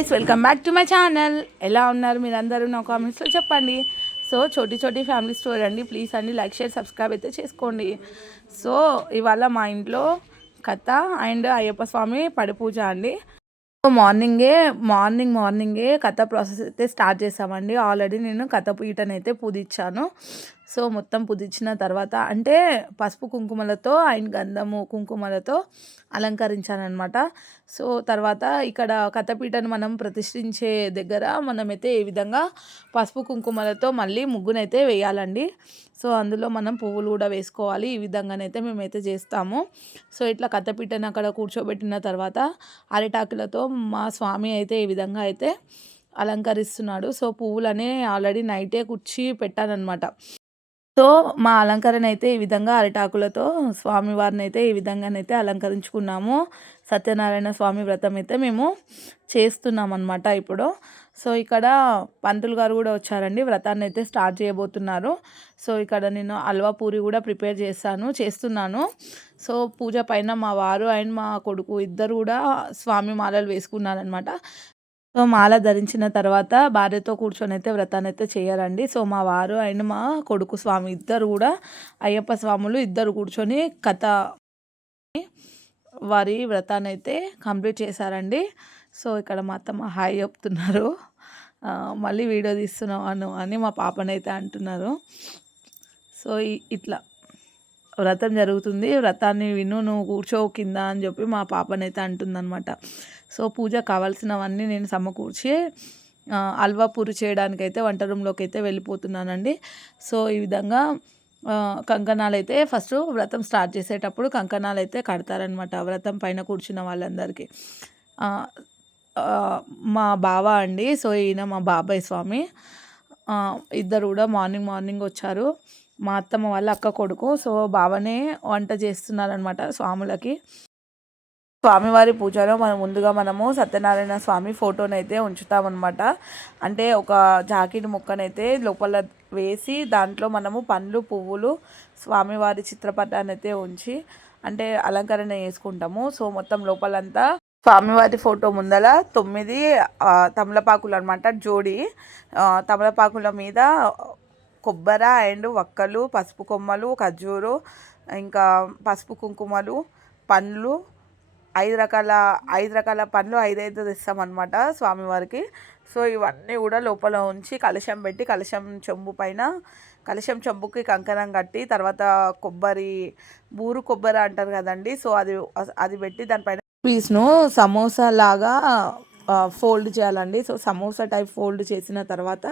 Guys, welcome back to my channel. ఎలా ఉన్నారు మీరందరూ? నా కామెంట్స్లో చెప్పండి. సో చోటి ఫ్యామిలీ స్టోరీ అండి. ప్లీజ్ అండి లైక్ షేర్ సబ్స్క్రైబ్ అయితే చేసుకోండి. సో ఇవాళ మా ఇంట్లో కథ అండ్ అయ్యప్ప స్వామి పడి పూజ అండి. మార్నింగే కథ ప్రాసెస్ అయితే స్టార్ట్ చేసామండి. ఆల్రెడీ నేను కథ పీటను అయితే పూజించాను. సో మొత్తం పూజించిన తర్వాత అంటే పసుపు కుంకుమలతో అండ్ గంధము కుంకుమలతో అలంకరించానమాట. సో తర్వాత ఇక్కడ కథపీటను మనం ప్రతిష్ఠించే దగ్గర మనమైతే ఏ విధంగా పసుపు కుంకుమలతో మళ్ళీ ముగ్గునైతే వేయాలండి. సో అందులో మనం పువ్వులు కూడా వేసుకోవాలి. ఈ విధంగానైతే మేమైతే చేస్తాము. సో ఇట్లా కథపీటను అక్కడ కూర్చోబెట్టిన తర్వాత అరిటాకులతో మా స్వామి అయితే ఈ విధంగా అయితే అలంకరిస్తున్నాడు. సో పువ్వులనే ఆల్రెడీ నైటే కుర్చి పెట్టానన్నమాట. సో మా అలంకరణ అయితే ఈ విధంగా అరిటాకులతో స్వామివారిని అయితే ఈ విధంగానైతే అలంకరించుకున్నాము. సత్యనారాయణ స్వామి వ్రతం అయితే మేము చేస్తున్నాం అన్నమాట ఇప్పుడు. సో ఇక్కడ పంతులు గారు కూడా వచ్చారండి. వ్రతాన్ని అయితే స్టార్ట్ చేయబోతున్నారు. సో ఇక్కడ నేను హల్వా పూరి కూడా చేస్తున్నాను. సో పూజ పైన మా వారు అండ్ మా కొడుకు ఇద్దరు కూడా స్వామి మాలలు వేసుకున్నారనమాట. సో మాల ధరించిన తర్వాత భార్యతో కూర్చొని అయితే వ్రతాన్ని అయితే చేయరండి. సో మా వారు అండ్ మా కొడుకు స్వామి ఇద్దరు కూడా అయ్యప్ప స్వాములు ఇద్దరు కూర్చొని వారి వ్రతాన్ని అయితే కంప్లీట్ చేశారండి. సో ఇక్కడ మా అత్తమ్మ హాయ్ చెప్తున్నారు. మళ్ళీ వీడియో తీస్తున్నాను అని మా పాపనైతే అంటున్నారు. సో ఇట్లా వ్రతం జరుగుతుంది, వ్రతాన్ని విను, నువ్వు కూర్చో కింద అని చెప్పి మా పాపనైతే అంటుందన్నమాట. సో పూజ కావాల్సినవన్నీ నేను సమకూర్చి హల్వా పూరి చేయడానికైతే వంట రూమ్లోకి అయితే వెళ్ళిపోతున్నానండి. సో ఈ విధంగా కంకణాలు అయితే ఫస్ట్ వ్రతం స్టార్ట్ చేసేటప్పుడు కంకణాలు అయితే కడతారనమాట వ్రతం పైన కూర్చున్న వాళ్ళందరికీ. మా బావ అండి. సో ఈయన మా బాబాయ్ స్వామి. ఇద్దరు కూడా మార్నింగ్ వచ్చారు. మా అత్తమ్మ వాళ్ళ అక్క కొడుకు. సో బావనే వంట చేస్తున్నారనమాట స్వాములకి. స్వామివారి పూజలో మనము సత్యనారాయణ స్వామి ఫోటోనైతే ఉంచుతామన్నమాట. అంటే ఒక జాకెట్ ముక్కనైతే లోపల వేసి దాంట్లో మనము పండ్లు పువ్వులు స్వామివారి చిత్రపటాన్ని అయితే ఉంచి అంటే అలంకరణ చేసుకుంటాము. సో మొత్తం లోపలంతా స్వామివారి ఫోటో ముందల 9 తమలపాకులు అనమాట, జోడి తమలపాకుల మీద కొబ్బరి అండ్ వక్కలు, పసుపు కొమ్మలు, ఖర్జూరు, ఇంకా పసుపు కుంకుమలు, పండ్లు, 5 రకాల పండ్లు 5 తెస్తామన్నమాట స్వామివారికి. సో ఇవన్నీ కూడా లోపల ఉంచి కలశం పెట్టి కలశం చెంబుకి కంకణం కట్టి తర్వాత బూరు కొబ్బరి అంటారు కదండి. సో అది పెట్టి దానిపైన పీస్ను సమోసా లాగా ఫోల్డ్ చేయాలండి. సో సమోసా టైప్ ఫోల్డ్ చేసిన తర్వాత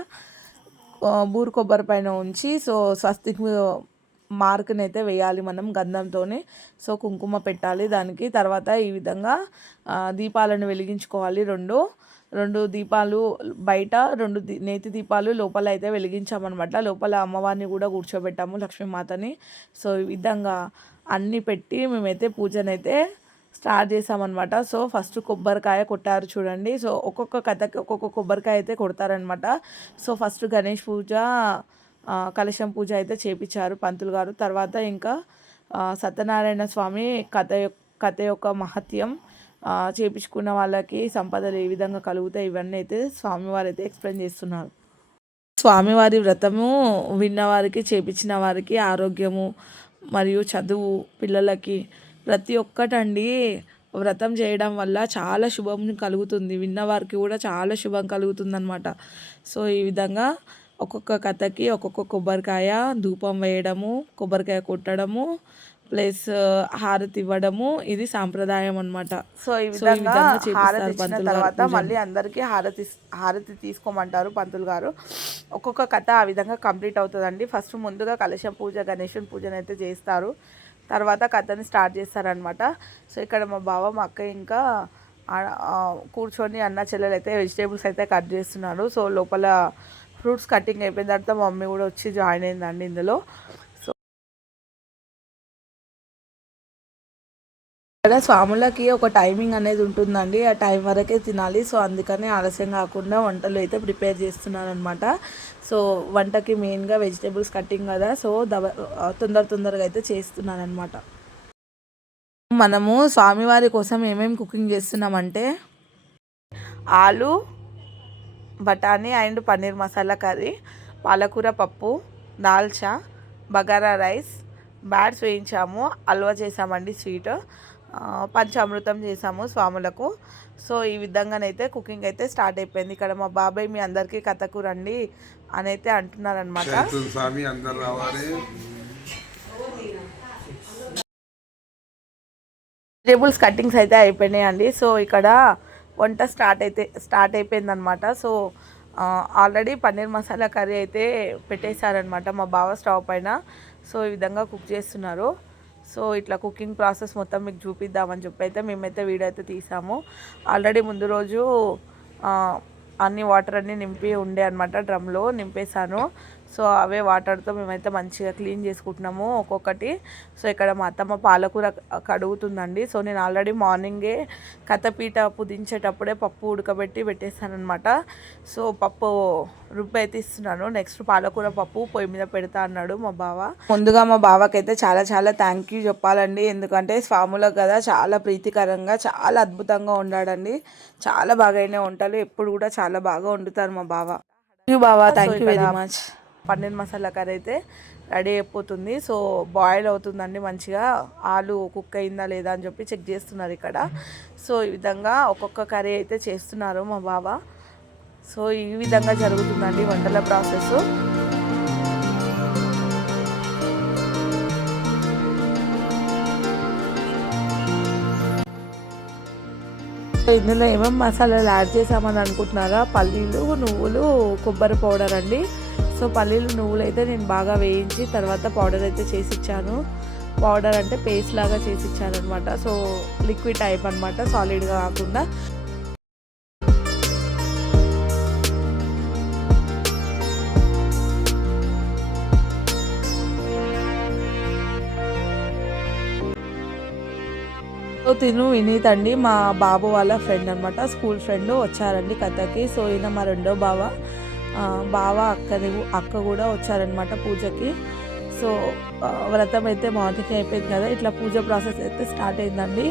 బూరు కొబ్బరి పైన ఉంచి సో స్వస్తిక్ మార్క్ని అయితే వేయాలి మనం గంధంతో. సో కుంకుమ పెట్టాలి దానికి. తర్వాత ఈ విధంగా దీపాలను వెలిగించుకోవాలి. రెండు దీపాలు బయట, 2 నేతి దీపాలు లోపల అయితే వెలిగించామన్నమాట. లోపల అమ్మవారిని కూడా కూర్చోబెట్టాము, లక్ష్మీమాతని. సో ఈ విధంగా అన్నీ పెట్టి మేమైతే పూజనైతే స్టార్ట్ చేసామన్నమాట. సో ఫస్ట్ కొబ్బరికాయ కొట్టారు చూడండి. సో ఒక్కొక్క కథకి ఒక్కొక్క కొబ్బరికాయ అయితే కొడతారనమాట. సో ఫస్ట్ గణేష్ పూజ, కలశం పూజ అయితే చేపించారు పంతులు గారు. తర్వాత ఇంకా సత్యనారాయణ స్వామి కథ యొక్క మహత్యం, చేపించుకున్న వాళ్ళకి సంపదలు ఏ విధంగా కలుగుతాయి ఇవన్నీ అయితే స్వామివారు అయితే ఎక్స్ప్లెయిన్ చేస్తున్నారు. స్వామివారి వ్రతము విన్నవారికి, చేపించిన వారికి ఆరోగ్యము మరియు చదువు, పిల్లలకి ప్రతి ఒక్కటండి వ్రతం చేయడం వల్ల చాలా శుభం కలుగుతుంది. విన్నవారికి కూడా చాలా శుభం కలుగుతుందన్నమాట. సో ఈ విధంగా ఒక్కొక్క కథకి ఒక్కొక్క కొబ్బరికాయ ధూపం వేయడము, కొబ్బరికాయ కొట్టడము ప్లస్ హారతి ఇవ్వడము ఇది సాంప్రదాయం అనమాట. సో ఈ విధంగా హారతి ఇచ్చిన తర్వాత మళ్ళీ అందరికీ హారతి తీసుకోమంటారు పంతులు గారు. ఒక్కొక్క కథ ఆ విధంగా కంప్లీట్ అవుతుందండి. ఫస్ట్ ముందుగా కలశం పూజ, గణేశుని పూజను అయితే చేస్తారు. తర్వాత కథని స్టార్ట్ చేస్తారనమాట. సో ఇక్కడ మా బావ, మా అక్క ఇంకా కూర్చొని అన్న చెల్లెలు అయితే వెజిటేబుల్స్ అయితే కట్ చేస్తున్నారు. సో లోపల ఫ్రూట్స్ కటింగ్ అయిపోయిన తర్వాత మా మమ్మీ కూడా వచ్చి జాయిన్ అయిందండి ఇందులో. సో ఇక్కడ స్వాములకి ఒక టైమింగ్ అనేది ఉంటుందండి, ఆ టైం వరకే తినాలి. సో అందుకని ఆలస్యం కాకుండా వంటలు అయితే ప్రిపేర్ చేస్తున్నారు అనమాట. సో వంటకి మెయిన్గా వెజిటేబుల్స్ కటింగ్ కదా, సో తొందరగా అయితే చేస్తున్నాను అనమాట. మనము స్వామివారి కోసం ఏమేమి కుకింగ్ చేస్తున్నామంటే ఆలు బఠానీ అండ్ పన్నీర్ మసాలా కర్రీ, పాలకూర పప్పు, దాల్చా, బగారా రైస్, బ్యాడ్స్ వేయించాము, హల్వా చేసామండి స్వీట్, పంచామృతం చేసాము స్వాములకు. సో ఈ విధంగానైతే కుకింగ్ అయితే స్టార్ట్ అయిపోయింది. ఇక్కడ మా బాబాయ్ మీ అందరికీ కథకు రండి అని అయితే అంటున్నారనమాట. వెజిటేబుల్స్ కట్టింగ్స్ అయితే అయిపోయినాయండి. సో ఇక్కడ వంట స్టార్ట్ అయిపోయిందనమాట. So already paneer masala curry అయితే పెట్టేశారనమాట మా బావ స్టవ్ పైన. సో ఈ విధంగా కుక్ చేస్తున్నారు. సో ఇట్లా కుకింగ్ ప్రాసెస్ మొత్తం మీకు చూపిద్దామని చెప్పి అయితే మేమైతే వీడియో అయితే తీసాము. ఆల్రెడీ ముందు రోజు అన్ని వాటర్ అన్నీ నింపి ఉండే అనమాట, డ్రమ్లో నింపేశాను. సో అవే వాటర్తో మేమైతే మంచిగా క్లీన్ చేసుకుంటున్నాము ఒక్కొక్కటి. సో ఇక్కడ మా అత్తమ్మ పాలకూర కడుగుతుందండి. సో నేను ఆల్రెడీ మార్నింగే కథపీట పుదించేటప్పుడే పప్పు ఉడకబెట్టి పెట్టేస్తానమాట. సో పప్పు రుబ్బి అయితే ఇస్తున్నాను. నెక్స్ట్ పాలకూర పప్పు పొయ్యి మీద పెడతా అన్నాడు మా బావ. ముందుగా మా బావకైతే చాలా చాలా థ్యాంక్ యూ చెప్పాలండి. ఎందుకంటే స్వాములకు కదా చాలా ప్రీతికరంగా చాలా అద్భుతంగా వండాడండి. చాలా బాగానే వంటలు ఎప్పుడు కూడా చాలా బాగా వండుతారు మా బావ. థ్యాంక్ యూ బావ, thank you very much. Paneer masala curry అయితే రెడీ అయిపోతుంది. సో బాయిల్ అవుతుందండి మంచిగా. ఆలు కుక్ అయిందా లేదా అని చెప్పి చెక్ చేస్తున్నారు ఇక్కడ. సో ఈ విధంగా ఒక్కొక్క కర్రీ అయితే చేస్తున్నారు మా బావ. సో ఈ విధంగా జరుగుతుందండి వంటల ప్రాసెస్. ఇందులో ఏమేమి మసాలాలు యాడ్ చేసామని అనుకుంటున్నారా? పల్లీలు, నువ్వులు, కొబ్బరి పౌడర్ అండి. సో పల్లీలు నువ్వులు అయితే నేను బాగా వేయించి తర్వాత పౌడర్ అయితే చేసి ఇచ్చాను. పౌడర్ అంటే పేస్ట్ లాగా చేసి ఇచ్చాను అనమాట. సో లిక్విడ్ టైప్ అనమాట, సాలిడ్గా కాకుండా. తిను వినీత్ అండి, మా బాబు వాళ్ళ ఫ్రెండ్ అనమాట, స్కూల్ ఫ్రెండ్ వచ్చారండి కథకి. సో ఈయన మా రెండో బావ అక్క కూడా వచ్చారనమాట పూజకి. సో వ్రతం అయితే మార్నింగ్ అయిపోయింది కదా, ఇట్లా పూజ ప్రాసెస్ అయితే స్టార్ట్ అయిందండి.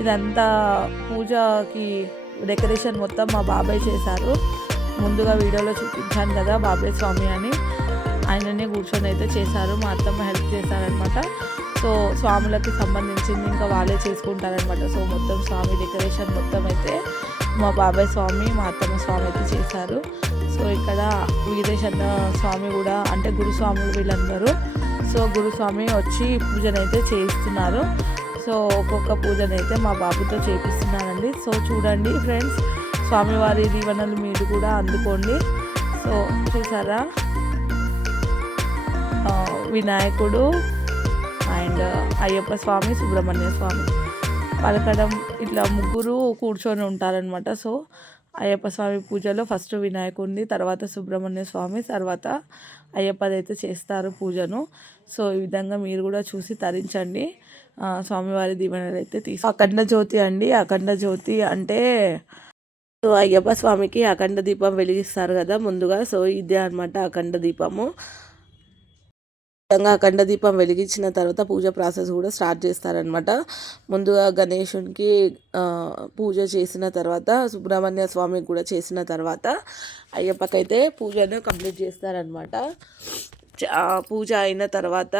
ఇదంతా పూజకి డెకరేషన్ మొత్తం మా బాబాయ్ చేశారు. ముందుగా వీడియోలో చూపించాను కదా బాబాయ్ స్వామి అని, ఆయననే కూర్చొని అయితే చేశారు. మా అత్తమ్మ హెల్ప్ చేశారనమాట. సో స్వాములకి సంబంధించింది ఇంకా వాళ్ళే చేసుకుంటారనమాట. సో మొత్తం స్వామి డెకరేషన్ మొత్తం అయితే మా బాబాయ్ స్వామి, మా అత్తమ్మ స్వామి అయితే చేశారు. సో ఇక్కడ వీరేశన్న స్వామి కూడా, అంటే గురుస్వాములు వీళ్ళందరూ. సో గురుస్వామి వచ్చి పూజనైతే చేయిస్తున్నారు. సో ఒక్కొక్క పూజనైతే మా బాబుతో చేపిస్తున్నానండి. సో చూడండి ఫ్రెండ్స్, స్వామివారి దీవెనలు మీరు కూడా అందుకోండి. సో చూసారా, వినాయకుడు అండ్ అయ్యప్ప స్వామి, సుబ్రహ్మణ్య స్వామి పలకడం, ఇట్లా ముగ్గురు కూర్చొని ఉంటారనమాట. సో అయ్యప్ప స్వామి పూజలో ఫస్ట్ వినాయకుడిని, తర్వాత సుబ్రహ్మణ్య స్వామి, తర్వాత అయ్యప్పదైతే చేస్తారు పూజను. సో ఈ విధంగా మీరు కూడా చూసి తరించండి. స్వామివారి దీవెనలు అయితే అఖండ జ్యోతి అండి. అఖండ జ్యోతి అంటే సో అయ్యప్ప స్వామికి అఖండ దీపం వెలిగిస్తారు కదా ముందుగా. సో ఇదే అనమాట అఖండ దీపము. అఖండ దీపం వెలిగించిన తర్వాత పూజ ప్రాసెస్ కూడా స్టార్ట్ చేస్తారనమాట. ముందుగా గణేశునికి పూజ చేసిన తర్వాత, సుబ్రహ్మణ్య స్వామికి కూడా చేసిన తర్వాత అయ్యప్పకైతే పూజను కంప్లీట్ చేస్తారనమాట. పూజ అయిన తర్వాత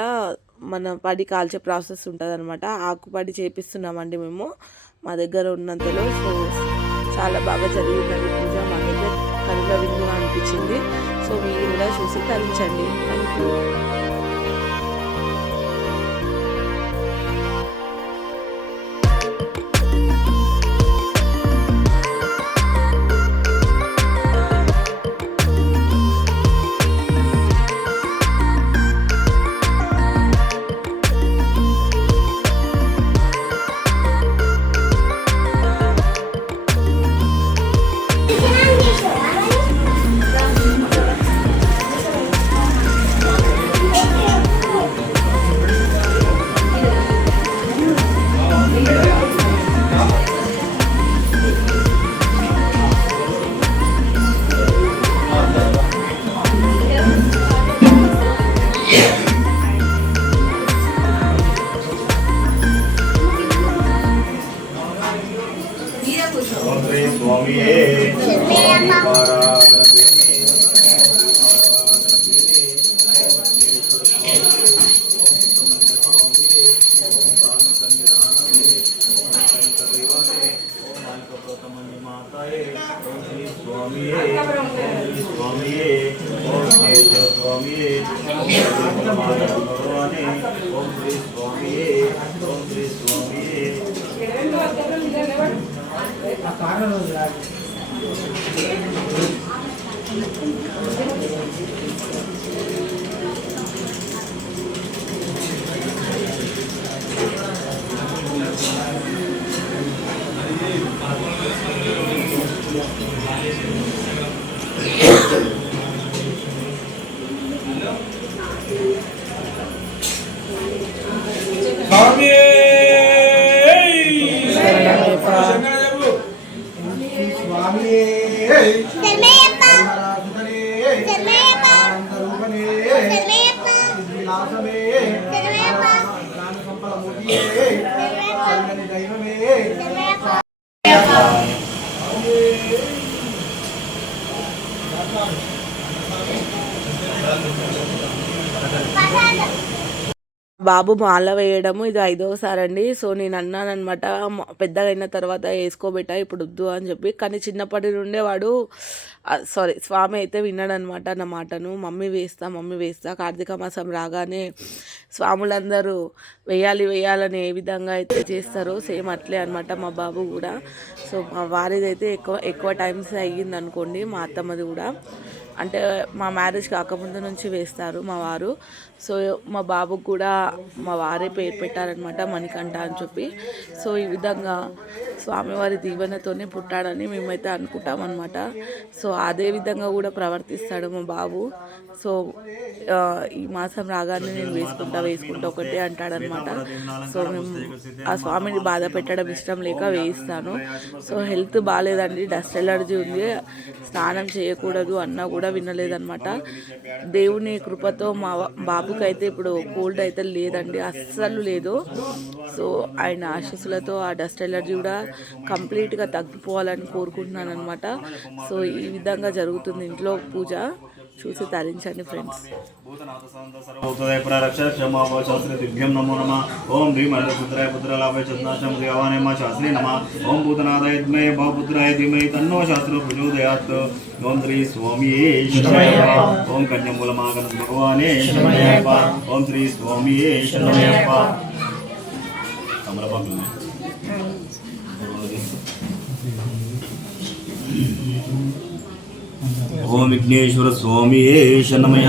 మన పడి కాల్చే ప్రాసెస్ ఉంటుంది అనమాట. ఆకుపడి చేపిస్తున్నామండి మేము మా దగ్గర ఉన్నంతలో. సో చాలా బాగా జరిగిందండి పూజ, మాకైతే కనుల విందుగా అనిపించింది. సో మీరు కూడా చూసి తరించండి. Thank you. స్వామియే బాబు మాల వేయడము ఇది 5వసారి అండి. సో నేను అన్నానమాట, పెద్దగా అయిన తర్వాత వేసుకోబెట్టా, ఇప్పుడు వద్దు అని చెప్పి. కానీ చిన్నప్పటి నుండే వాడు స్వామి అయితే విన్నాడనమాట నా మాటను. మమ్మీ వేస్తా కార్తీక మాసం రాగానే స్వాములందరూ వేయాలని ఏ విధంగా అయితే చేస్తారో సేమ్ అట్లే అనమాట మా బాబు కూడా. సో మా వారిదైతే ఎక్కువ టైమ్స్ అయ్యింది అనుకోండి. మా అత్తమ్మది కూడా అంటే మా మ్యారేజ్ కాకముందు నుంచి వేస్తారు మా వారు. సో మా బాబుకు కూడా మా వారే పేరు పెట్టారనమాట, మణికంఠ అని చెప్పి. సో ఈ విధంగా స్వామివారి దీవెనతోనే పుట్టాడని మేమైతే అనుకుంటామన్నమాట. సో అదే విధంగా కూడా ప్రవర్తిస్తాడు మా బాబు. సో ఈ మాసం రాగానే నేను వేసుకుంటా ఒకటే అంటాడనమాట. సో మేము ఆ స్వామిని బాధ పెట్టడం ఇష్టం లేక వేయిస్తాను. సో హెల్త్ బాగాలేదండి, డస్ట్ ఎలర్జీ ఉంది, స్నానం చేయకూడదు అన్నా కూడా వినలేదన్నమాట. దేవుని కృపతో మా బాబుకి అయితే ఇప్పుడు కోల్డ్ అయితే లేదండి, అస్సలు లేదు. సో ఆయన ఆశీస్సులతో ఆ డస్ట్ ఎలర్జీ కూడా కంప్లీట్గా తగ్గిపోవాలని కోరుకుంటున్నాను అనమాట. సో ఈ విధంగా జరుగుతుంది ఇంట్లో పూజ, చూసి తరించండి ఫ్రెండ్స్. నమో నమ. ఓం భీం పుత్రాయ పుత్రలాభాయ చంద్రాశం దేవానే మా శాస్త్రి నమ. ఓం భూతనాథాయ ద్మై భవపుత్రాయ ధీమహి తన్నో శాస్త్ర ప్రచోదయాత్. ఓం శ్రీ స్వామియే శరణమయ్యప్ప. ఓం కన్యమూలమాగన భగవానే శరణమయ్యప్ప. ఓం శ్రీ స్వామియే శరణమయ్యప్ప. తమలపాకులు ఓం విఘ్నేశ్వర స్వామియే శరణమయ్య.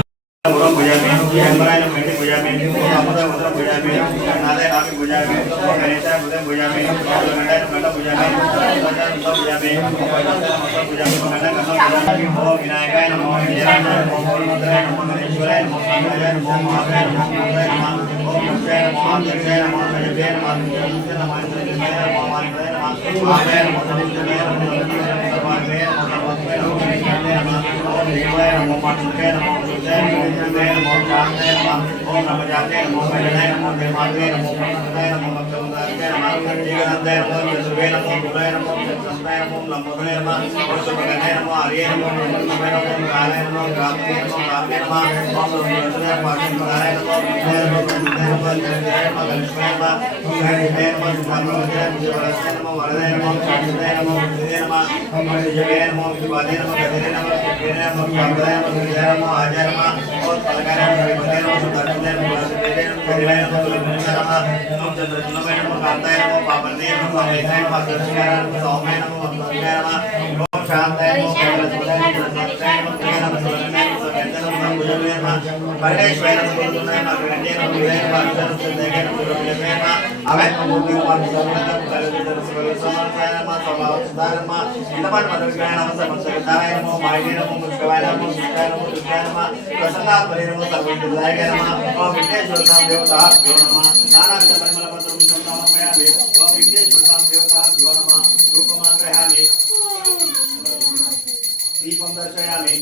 దీపం దర్శయామి.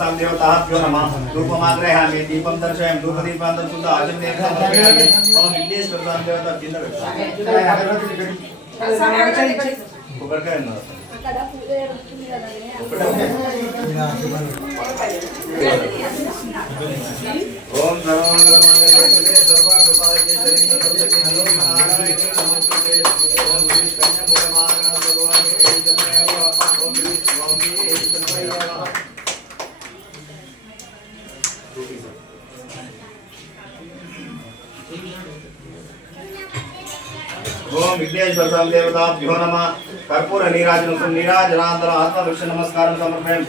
प्रसाद देवताभ्यो नमः धूपमाग्रहामि दीपं दर्शयामि धूपदीपान्तरं शुद्ध आचमनीयं समर्पयामि ओम विघ्नेश्वर प्रसाद देवता కింద కొబ్బరికాయ ఉన్నది ఓం సర్వమంగళమంగళే సర్వార్థసాధకే శరణ్యే నారాయణే నమస్తే ఓం శ్రీ కన్యమూలమాగణ భగవానే జన్మయేవ ఓం శ్రీ స్వామి జన్మయేవ ఓం విఘ్నేశ్వర స్వామి దేవతాభ్యో నమః కర్పూర నీరాజనం నీరాజనాంతర ఆత్మవృక్ష నమస్కారం సమర్పయామి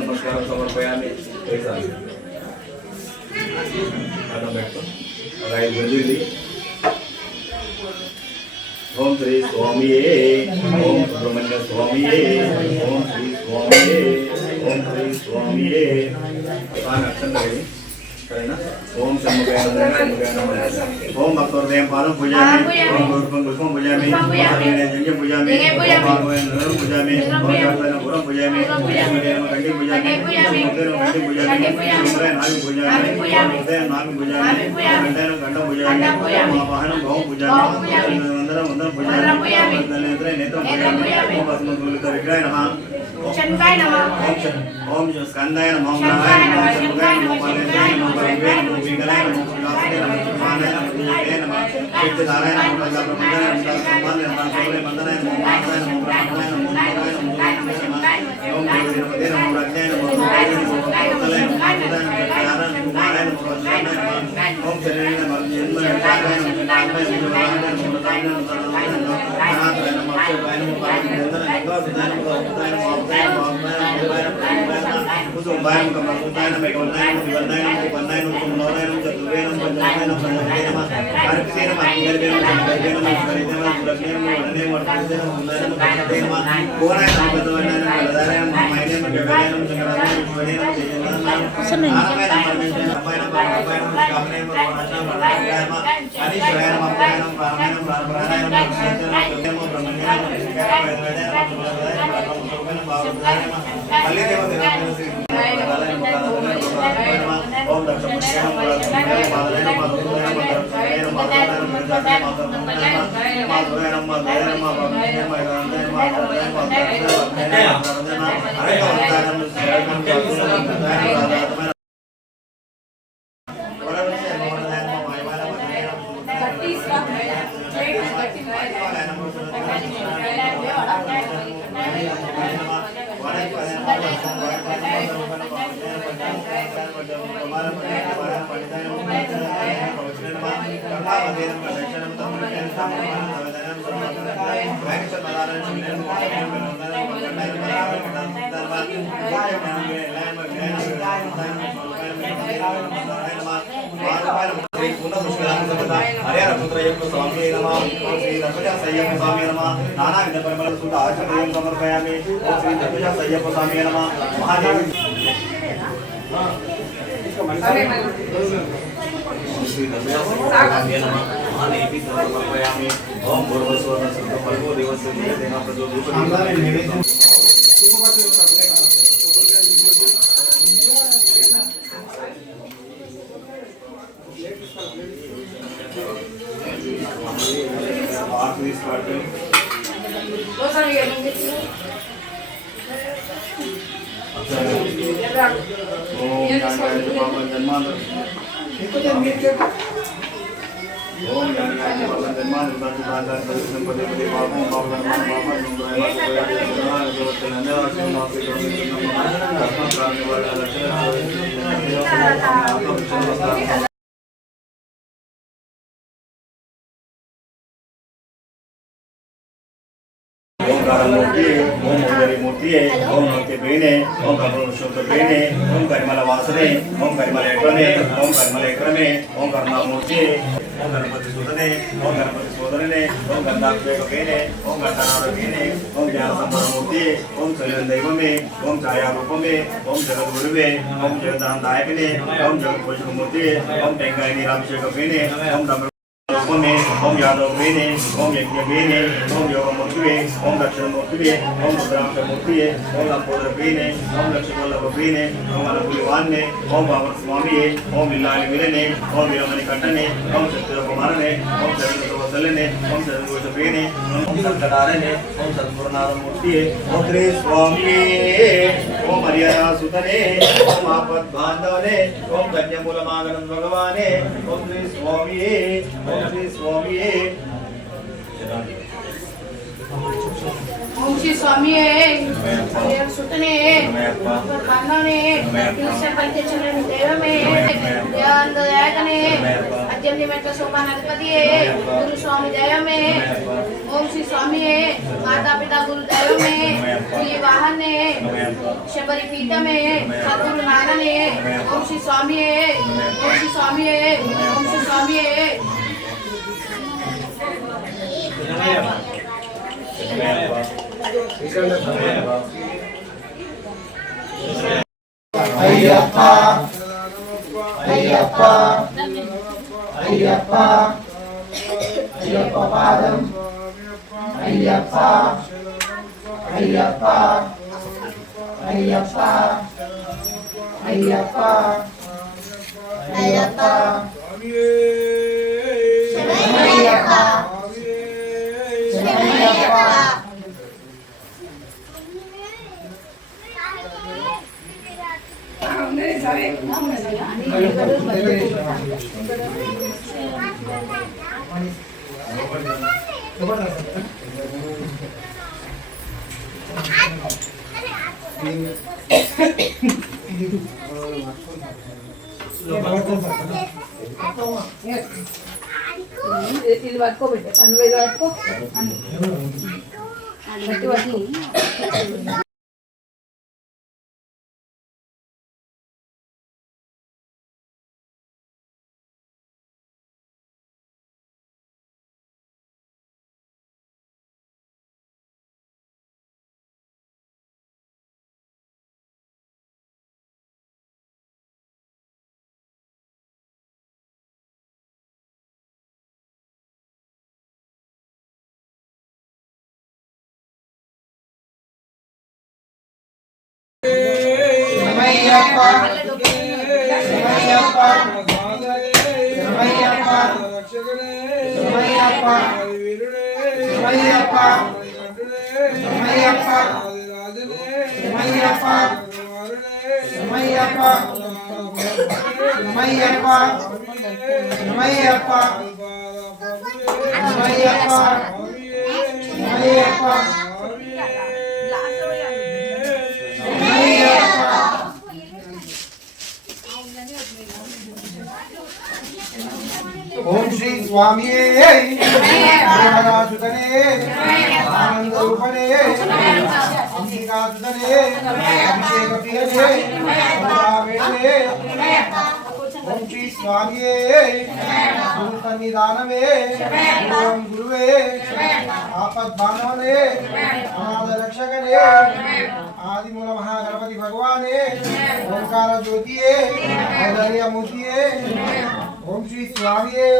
నమస్కారం సమర్పయామి ఓం శ్రీ స్వామియే ఓం సుబ్రహ్మణ్య స్వామియే ఓం శ్రీ స్వామియే ఓం శ్రీ స్వామియే అక్షరం సరేనా ఓం ఓం భక్తోదయం పాదం పూజామి ఓం గౌరవం పుష్పం పూజామి జంజం పూజామి పూజామి పురం పూజామి గండి పూజామి గండి పూజామి నాగి పూజామి ఉదయం నాగి పూజామి గంటను గంట పూజామి వాహనం గౌం పూజామి వందనం వందనం పూజామి నేత్రం పూజామి ఓం భస్మూలిత విగ్రహాయ నమః ఓం స్కందాయ నమః ఓం నారాయణ నమః శంభుగాయ నమః పాలేంద్రాయ నమః పరమేశ్వరాయ నమః విఘ్నాయ నమః విలాసాయ నమః సుమానాయ నమః దివ్యాయ నమః కీర్తిదారాయ నమః ప్రజాప్రబంధాయ నమః సమ్మానాయ నమః సౌర్య మందనాయ నమః మానవాయ నమః బ్రహ్మణాయ నమః మోగాయ నమః ఓం శ్రీమతే నమః ప్రజ్ఞాయ నమః భూతాయ నమః భూతలయ నమః భూతాయ నమః జ్ఞానాయ నమః కుమారాయ నమః వజ్రాయ నమః ఓం శరీరాయ నమః జన్మనాయ నమః నామయ నమః ప్రధానాయ నమః సర్వాయ నమః అనాథాయ నమః అక్షరాయ నమః పరమేశ్వరాయ నమః సుధాయ నమః భూతాయ నమః Bayam Kamarutayan, Mekonayan, Vanayan, Panayan, Kumonayan, Chatuvayan, Panjanayan, Panjanayan, Arpin, Mangayan, Pangayan, Paridama, Purakian, Vanayam, Martayan, Mundayan, Panjanayan, Korayan, Padawayan, Valadayan, Mayan, Gavayan, Changarayan, Vanayan, Arayan, Parmesan, Ramayana, Parapayan, Kamayan, Vanasha, Vanayam, Anishrayan, Mapayan, Paramayan, Paramayan, Sanjan, Brahmanian, Om मूर्ति ओम नृत्य प्रेणे ओम कपूर प्रेणे ओम करिमल वासने ओम करिमल क्रमे ओम करिमल क्रमे ओम करुणा मूर्ति ఓం గణపతి సుతనే ఓం గణపతి సోదరనే ఓం గంధాభిషేకపేనే ఓం గంధనాథపేనే ఓం జ్ఞానసంపన్నమూర్తి ఓం శరీరం దైవమే ఓం ఛాయారూపమే ఓం జగద్గురువే ఓం జగదాంతాయకనే ఓం జగత్పోషకమూర్తి ఓం టెంకాయ నీరాభిషేకపేనే ఓం రూపమే ఓం యాదవపేనే ఓం యజ్ఞపేనే ఓం యోగమూర్తివే ఓం దక్షిణమూర్తివే ఓం రుద్రాంశమూర్తియే ఓం లంబోదరపేనే ఓం లక్ష్మీవల్లభపేనే ఓం అనుకులివాన్నే ఓం బామస్వామియే ఓం విల్లాలి వీరనే ఓం వీరమణి కట్టనే ఓం శత్రుకుమారనే ఓం చంద్రవసలనే ఓం చంద్రఘోషపేనే ఓం సంకటారనే ఓం సద్గురునాథమూర్తియే ఓం శ్రీ స్వామియే ఓం మర్యాదాసుతనే ఓం ఆపద్బాంధవనే ఓం కన్యమూలమాగణం భగవానే ఓం శ్రీ స్వామియే ఓం శ్రీ స్వామియే ఓం శ్రీ స్వామియే సుతనే బంధవనే పంచచంద్రుని దైవమే దేవాంతదాయకనే 18 మెట్ల సోపానాధిపతియే గురు స్వామి దైవమే ఓం శ్రీ స్వామియే మాతాపితా గురు దైవమే శ్రీ వాహనే శబరి పీఠమే సద్గురు నాననే ఓం శ్రీ స్వామియే ఓం శ్రీ స్వామియే ఓం శ్రీ స్వామియే అయ్యప్ప అయ్యప్ప అయ్యప్ప అయ్యప్ప పాదం అయ్యప్ప అయ్యప్ప అయ్యప్ప అయ్యప్ప అయ్యప్ప ఇది పట్టుకోబెట్టే అన్ను ఇది పట్టుకో గట్టి పట్టుకో ఓం శ్రీ స్వామియే దేవరాజుతనే ఆనంద రూపనే అంబికాసుతనే అభిషేక ప్రియనే వేణే ఓం శ్రీ స్వామియే గురు సన్నిధానమే ఓం గురువే ఆపద్బాంధవనే అనాథ రక్షకనే ఆదిమూల మహాగణపతి భగవానే ఓంకార జ్యోతియే ఔదర్య మూర్తియే ఓం శ్రీ స్వామియే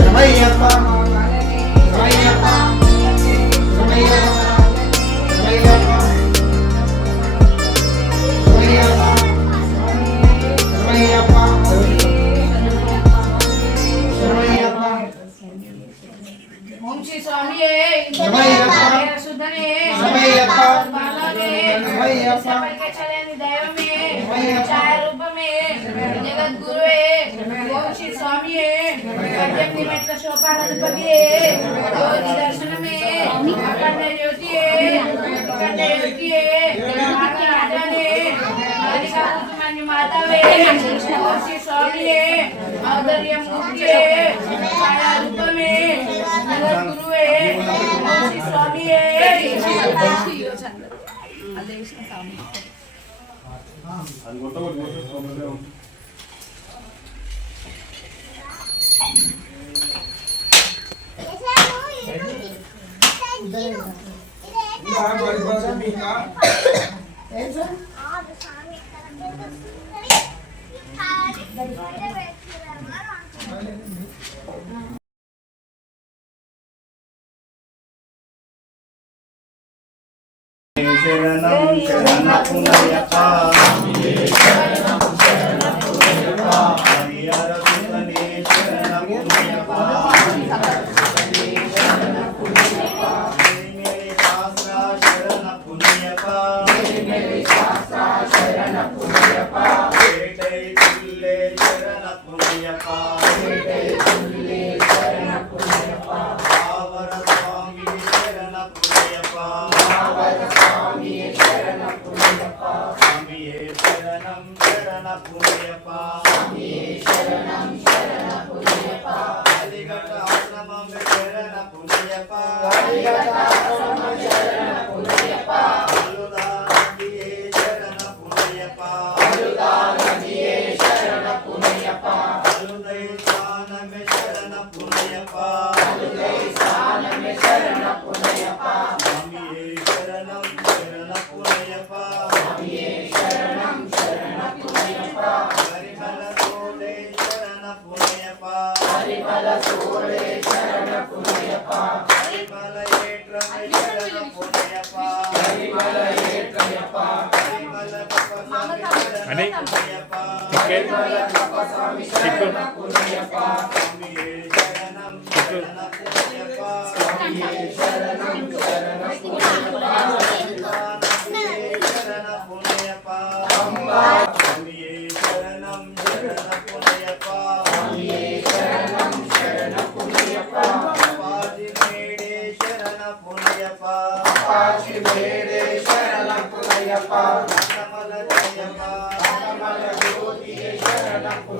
Ramayyappa శ్రీ స్వామియే శమయ్యప్ప. సుధనే శమయ్యప్ప. బాలనే శమయ్యప్ప. చలని దైవమే శమయ్యప్ప. ఛాయ రూపమే జగద్గురువే ఓం శ్రీ స్వామియే సత్యం నిమిత్త శోభాధిపతియే జ్యోతి దర్శనమే అఖండ జ్యోతియే అఖండ జ్యోతియే మాతానే ఆదిగా కుటుంబాన్ని మాతావే ఓం శ్రీ స్వామియే ఔదర్య మూర్తియే ఛాయ రూపమే జగద్గురువే ఓం శ్రీ స్వామియే అది కొట్ట శరణం శరణపునయప్ప హరిహర సుతనే శరణపునయప్ప మేరే శాస్త్ర శరణపునయప్ప ఏటై తుల్లే శరణపునయప్ప ఆవర స్వామి శరణపునయప్ప స్వామియే శరణం శరణపునయప్ప అలిగట ఆశ్రమం శరణపునయప్ప అలుదానందియే శరణపునయప్ప అలుదై స్థానమే శరణపునయప్ప స్వామియే శరణం శరణపునయప్ప హరిహర తోడే శరణపునయప్ప హరిమల ఏట్రమే శరణపునయప్ప హరిమల కపసామి శరణపునయప్ప స్వామియే శరణం శరణపునయప్ప స్వామియే శరణపునయప్ప స్వామియే శరణం శరణపునయప్ప అపాజిమేడే శరణపునయప్ప అన్నమల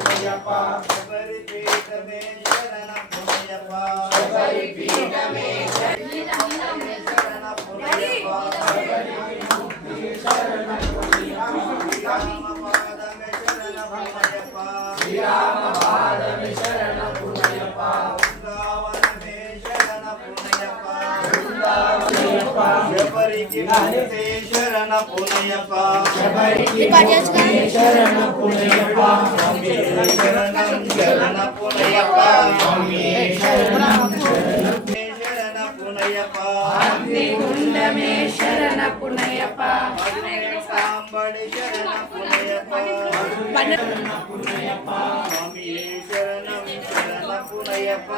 జయప్ప శబరి పీఠమే శరణపునయప్ప శరణపునయప్ప శ్రీరామపాదమే శరణపునయప్ప బృందావనమే శరణపునయప్ప శబరికి మూర్తే శరణపునయప్ప స్వామియే శరణం శరణపునయప్ప శరణపునయప్ప గుండమే శరణపునయప్ప సాంబడి శరణపునయప్ప స్వామియే శరణం శరణపునయప్ప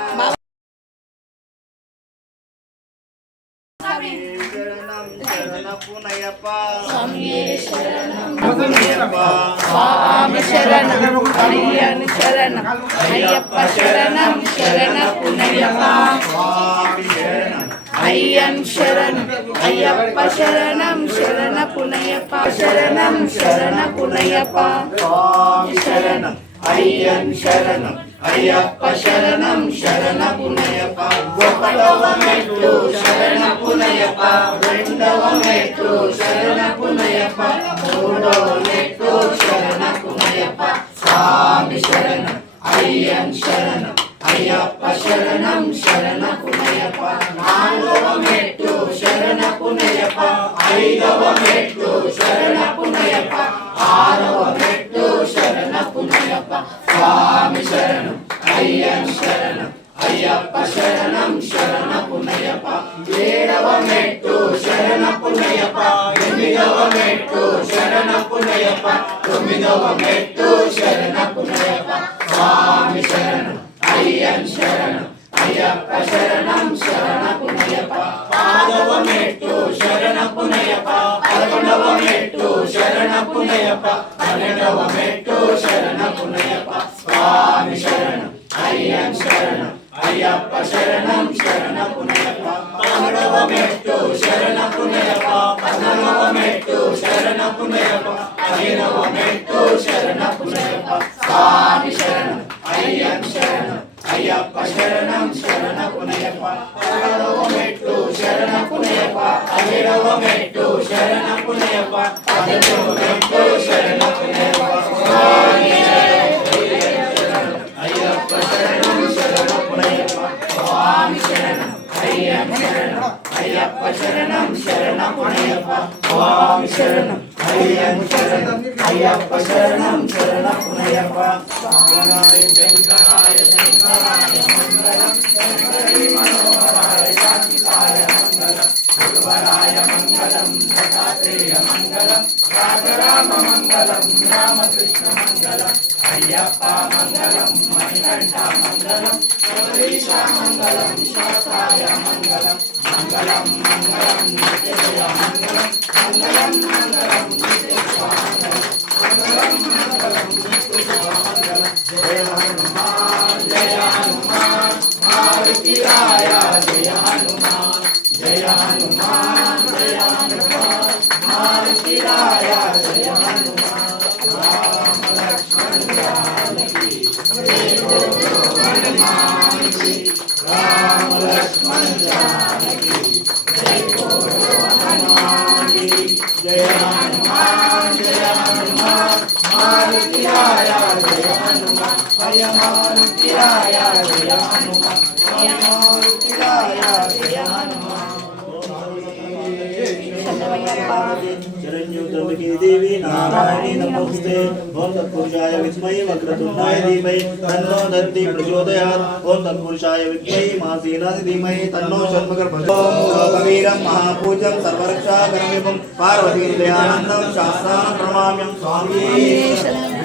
శరణం శరణపునయప్ప స్వామియే శరణం పునయప్ప స్వామి శరణం అయ్యన్ శరణం అయ్యప్ప శరణం శరణపునయప్ప స్వామి శరణం అయ్యన్ శరణం అయ్యప్ప శరణం శరణపునయప్ప శరణం శరణపునయప్ప స్వామి శరణం అయ్యన్ శరణం అయ్యప్ప శరణం శరణపునయప్ప ఒకటవ మెట్టు శరణపునయప్ప రెండవ మెట్టు శరణపునయప్ప మూడవ మెట్టు శరణపునయప్ప స్వామి శరణం అయ్యన్ శరణం అయ్యప్ప శరణం శరణపునయప్ప నాలుగవ మెట్టు శరణపునయప్ప ఐదవ మెట్టు శరణపునయప్ప ఆరవ మెట్టు శరణపునయప్ప స్వామి శరణం అయ్యన్ శరణం అయ్యప్ప శరణం శరణపునయప్ప ఏడవ మెట్టు శరణపునయప్ప ఎనిమిదవ మెట్టు శరణపునయప్ప తొమ్మిదవ మెట్టు శరణపునయప్ప స్వామి శరణం అయ్యన్ శరణం అయ్యప్ప శరణం శరణ పునయప్ప పాదవ మెట్టు శరణ పునయప్ప 11వ మెట్టు శరణ పునయప్ప 12వ మెట్టు శరణ పునయప్ప స్వామి శరణం అయ్యన్ శరణం అయ్యప్ప శరణం శరణ పునయప్ప 13వ మెట్టు శరణ పునయప్ప 14వ మెట్టు శరణ పునయప్ప 15వ మెట్టు శరణ పునయప్ప స్వామి శరణం అయ్యన్ శరణం అయ్యప్ప శరణం శరణ పునయప్ప 16వ మెట్టు శరణ పునయప్ప 17వ మెట్టు శరణ పునయప్ప 18వ మెట్టు శరణ పునయప్ప స్వామి శరణం అయ్యప్ప శరణం శరణ పునయప్ప స్వామి శరణం అయ్యప్ప శరణం అయ్యప్ప శరణం శరణ పునయప్ప స్వామి శరణం అయ్యప్ప శరణం అయ్యప్ప శరణం శరణ పునయప్ప శంకరాయ శంకరాయ శంకరాయ మంగళం శంకరి మనోహరాయ శాంతికాయ మంగళం గురువరాయ మంగళం దత్తాత్రేయ మంగళం రాజరామ మంగళం రామకృష్ణ మంగళం అయ్యప్ప మంగళం మణికంఠ మంగళం శబరీశ మంగళం శాస్త్రాయ మంగళం మంగళం మంగళం నిత్యజయ మంగళం మంగళం మంగళం నిత్యశివ మంగళం మంగళం మంగళం నిత్యశివ మంగళం జయ హనుమాన్ జయ హనుమాన్ మారుతిరాయ జయ హనుమాన్ జయ హనుమాన్ జయ హనుమాన్ మారుతిరాయ జయ హనుమాన్ రామ లక్ష్మణ జానకి జయ హనుమాన్ రామ లక్ష్మణ జానకి జయ హనుమాన్ జయ హనుమాన్ జయ హనుమాన్ మారుతిరాయ జయ హనుమాన్ జయ మారుతిరాయ జయ హనుమాన్ జయ మారుతిరాయ జయ హనుమాన్ शरण्युत्रमुखे देवी नारायणी नमोस्ते ओम तत्पुरुषाय विद्महे वक्रतुण्डाय धीमहि तन्नो दन्ति प्रचोदयात् ओम तत्पुरुषाय विद्महे मासीनाय धीमहि तन्नो षण्मुखः प्रचोदयात् ओम लोकवीरं महापूज्यं सर्वरक्षाकरं पार्वतीं दयानन्दं शास्त्रान् प्रणमाम्यं स्वामी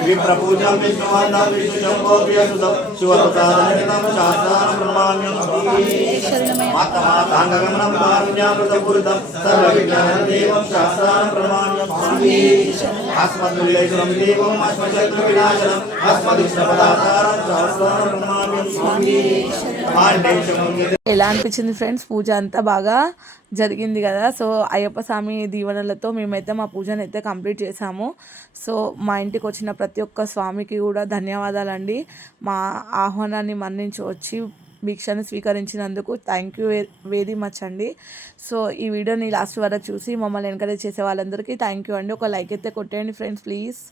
विप्रपूज्यं विष्णुवन्दं विष्णुशम्भो प्रियसुतं शिवप्रसादनितं शास्त्रान् प्रणमाम्यं स्वामी मातमाताङ्गगमनं कारुण्यामृतपूरितं सर्वविज्ञानदेवं शास्त्रान् प्रणमाम्यं स्वामी अस्मद्विलयसुरं देवम् अस्मशत्रुविनाशनम् अस्मदिष्टपदातारं शास्त्रान् प्रणमाम्यं स्वामी पाण्डेशं ఎలా అనిపించింది ఫ్రెండ్స్? పూజ అంతా బాగా జరిగింది కదా. సో అయ్యప్ప స్వామి దీవెనలతో మేమైతే మా పూజను అయితే కంప్లీట్ చేసాము. సో మా ఇంటికి వచ్చిన ప్రతి ఒక్క స్వామికి కూడా ధన్యవాదాలండి. మా ఆహ్వానాన్ని మన్నించి వచ్చి భిక్షను స్వీకరించినందుకు థ్యాంక్ యూ వెరీ మచ్ అండి. సో ఈ వీడియోని లాస్ట్ వరకు చూసి మమ్మల్ని ఎంకరేజ్ చేసే వాళ్ళందరికీ థ్యాంక్ యూ అండి. ఒక లైక్ అయితే కొట్టేయండి ఫ్రెండ్స్ ప్లీజ్.